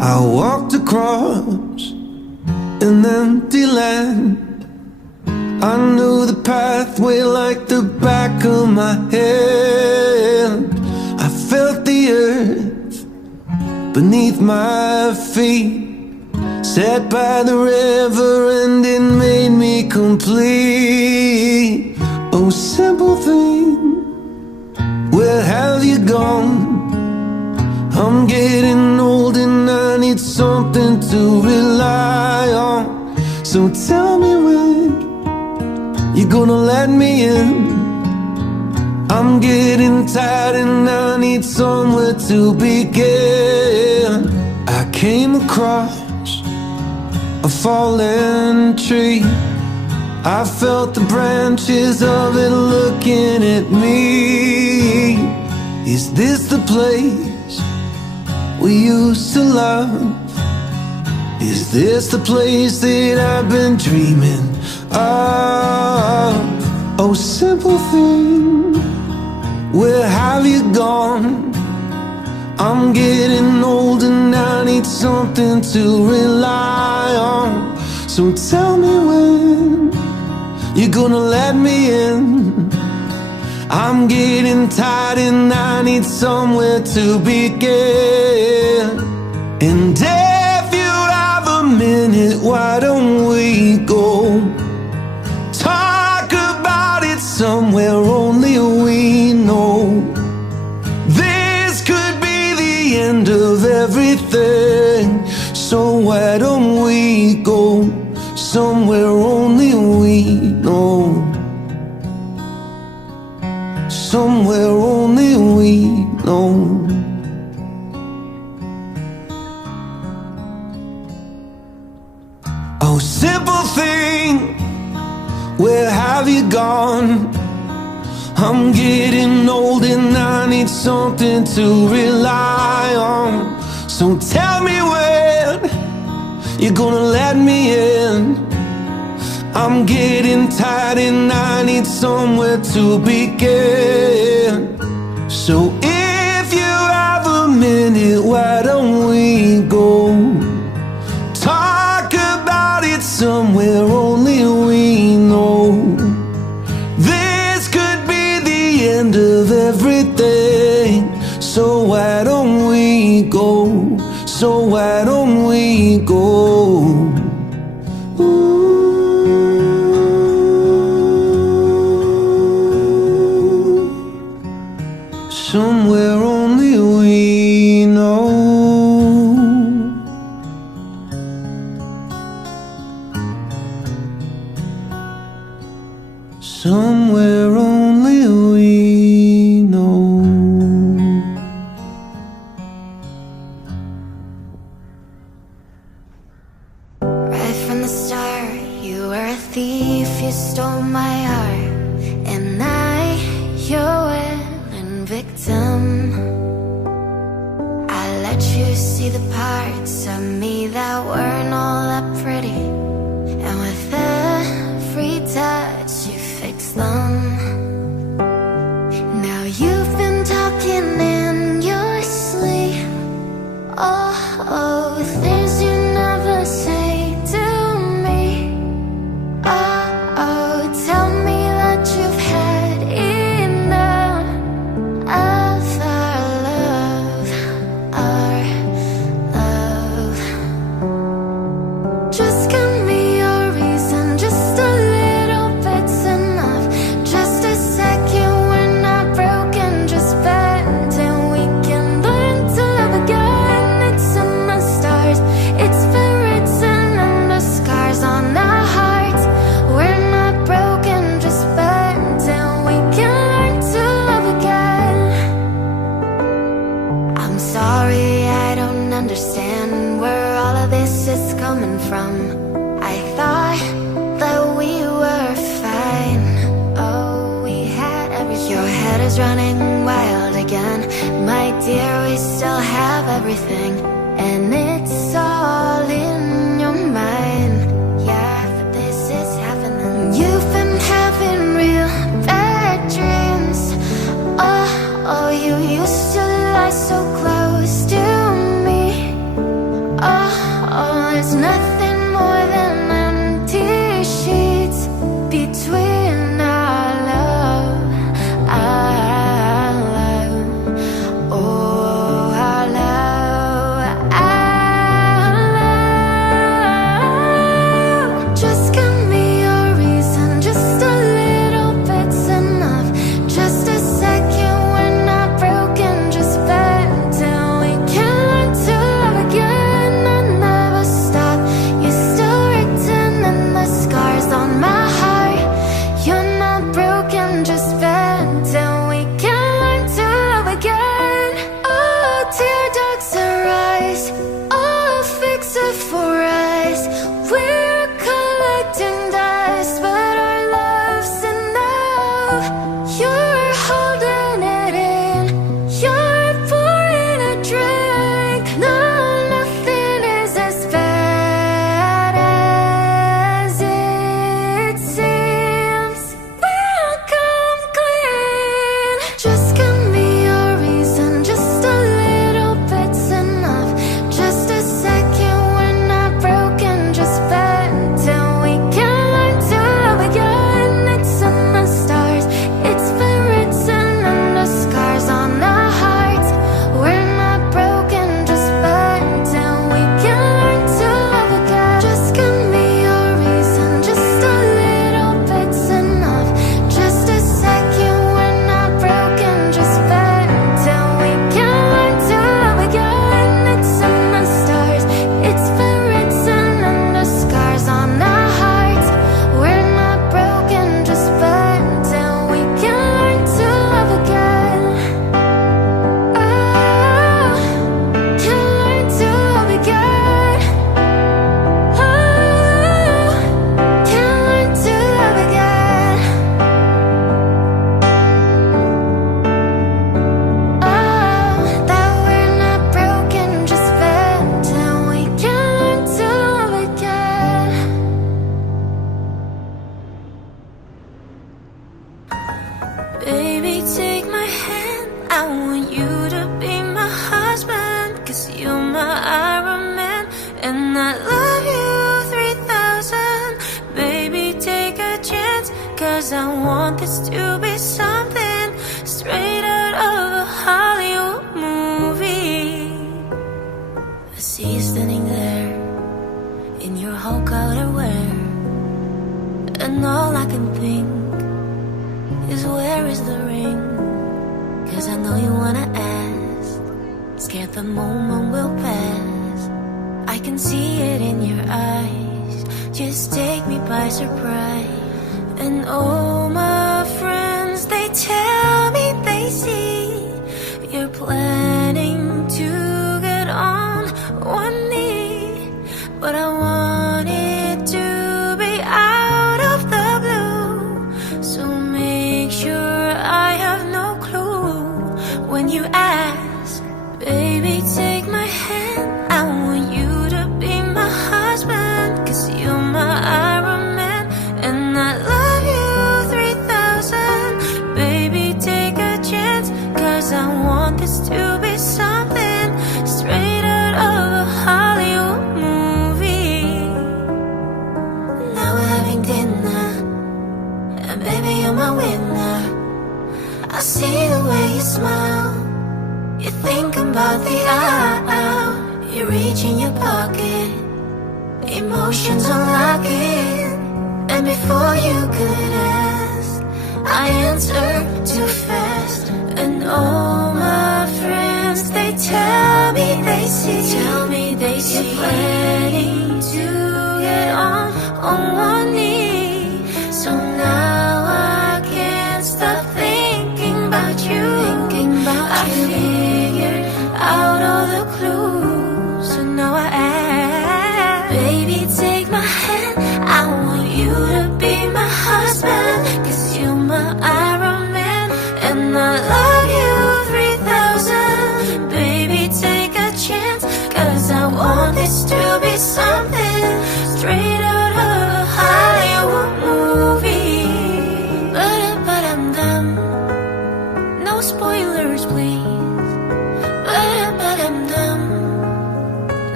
I walked across an empty land. I knew the pathway like the back of my hand. I felt the earth beneath my feet. Sat by the river and it made me complete. Oh, simple thing, where have you gone? I'm getting old and I need something to rely on. So tell me when you're gonna let me in. I'm getting tired and I need somewhere to begin. I came across a fallen tree. I felt the branches of it looking at me. Is this the place we used to love? Is this the place that I've been dreaming of? Oh, simple thing, where have you gone? I'm getting old and I need something to rely on. So tell me when you're gonna let me in. I'm getting tired and I need somewhere to begin. And if you have a minute, why don't we go talk about it somewhere only we know? This could be the end of everything. So why don't we go somewhere only we know? Somewhere only we know. Oh, simple thing, where have you gone? I'm getting old and I need something to rely on. So tell me when you're gonna let me in. I'm getting tired and I need somewhere to begin. So if you have a minute, why don't we go talk about it somewhere only we know? This could be the end of everything. So why don't we go? So why don't we go? Somewhere only we know. Somewhere only we know. Right from the start, you were a thief, you stole my heart. And I, your victim. I let you see the parts of me that weren't all that pretty, and with every touch you fix them. Now you've been talking in your sleep. Oh, things you never say to me. Oh, tell me that you've had enough of our love. Just give me a reason, just a little bit's enough. Just a second, we're not broken, just bent, and we can learn to love again. It's in the stars, it's been written in the scars on our hearts. We're not broken, just bent, and we can learn to love again. I'm sorry, I don't understand where all of this is coming from. I thought that we were fine. Oh, we had everything. Your head is running wild again. My dear, we still have everything, and it's all in your mind. Yeah, but this is happening. You've been having real bad dreams. Oh, you used to lie so close to me. nothing more than empty sheets between our love, our love, oh, our love, our love. Just give me a reason, just a little bit's enough. Just a second, we're not broken, just bend till we can learn to love again and never stop. You're still written in the scars on my heart. You're not broken, just bend till we can learn to love again. Oh, tear ducts arise, oh, fix it for us. We're collecting dust, but our love's enough. You're holding it in, you're pouring a drink. No, nothing is as bad as it seems. We'll come clean. Just give me a reason, just a little bit's enough. Just a second, we're not broken, just bend till we can learn to love again. It's in the stars, it's been written in the scars on our hearts. We're not broken, just bend till we can learn to love again. Just give me a reason, just a little bit's enough. Just a second, we're not broken, just bend till we can learn to love again. It's in the stars, it's been written in the scars on our hearts. We're not broken, just bend till we can learn to love again. Oh, can learn to love again. Oh, can learn to love again. Oh, that we're not broken, just bend till we can learn to love again. Baby, take my hand, I want you to be my husband. 'Cause you're my Iron Man, and I love you 3000. Baby, take a chance, 'cause I want this to be something straight out of a Hollywood movie. I see you standing there in your Hulk outerwear, and all I can think is where is the ring? 'Cause I know you wanna ask, scared the moment will pass. I can see it in your eyes, just take me by surprise. And all my friends, they tell me they see you're planning to get on one knee. But I want it to be out of the blue, so make sure I have no clue when you ask. Baby, take my hand, I want you to be my husband. 'Cause you're my Iron Man, and I love you 3000. Baby, take a chance, 'cause I want this to be something straight out of a Hollywood movie. Now we're having dinner, and baby, you're my winner. I see the way you smile, you think about the hour. You reach in your pocket, emotions unlocking. And before you could ask, I answered too fast. And all my friends, they tell me they see you're planning to get on one knee. So now I can't stop thinking about you. I figured out all the clues, so now I ask. Baby, take my hand, I want you to be my husband. 'Cause you're my Iron Man, and I love you 3000. Baby, take a chance, 'cause I want this to be something straight out of a Hollywood movie. But I'm done. No spoilers, please. But I'm done.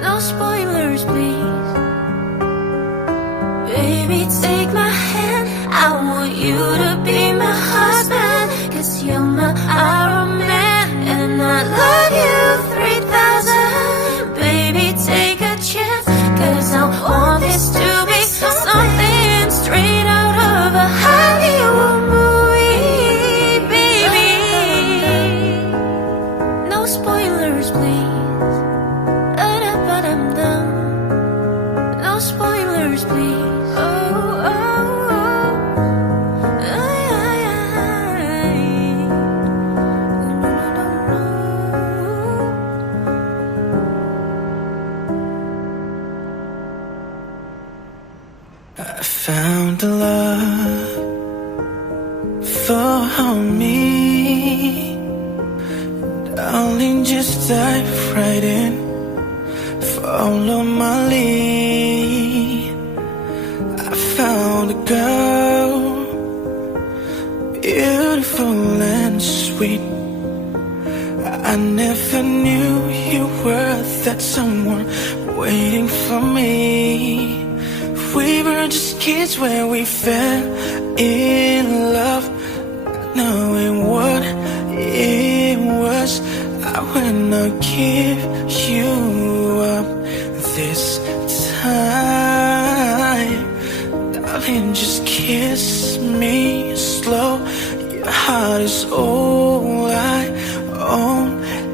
No spoilers, please. Baby, take my hand, I want you to be my husband, 'cause you're my Iron Man, and I love you 3000. Baby, take a chance, 'cause I want this to be something straight out of a Hollywood movie, baby. No spoilers, please. Da-da-ba-dum-dum. No spoilers, please. Oh, oh, oh. Ay, ay, ay. I found a love for me. Darling, just dive right in. Follow my lead. I found a girl, beautiful and sweet. I never knew you were that someone waiting for me. We were just kids when we fell in love, knowing what it was. I will not give you up this time. Darling, just kiss me slow. Your heart is all I own,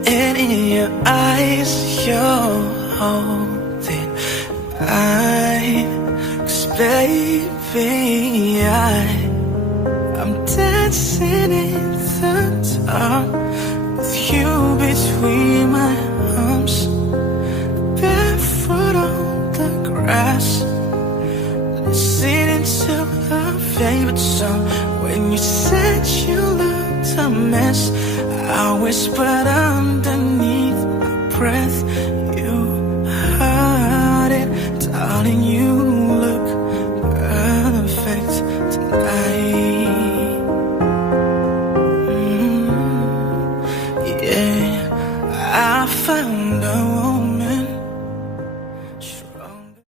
and in your eyes you're holding mine. 'Cause baby, I'm dancing in the dark with you between my arms, barefoot on the grass, listening to our favorite song. When you said you looked a mess, I whispered underneath my breath,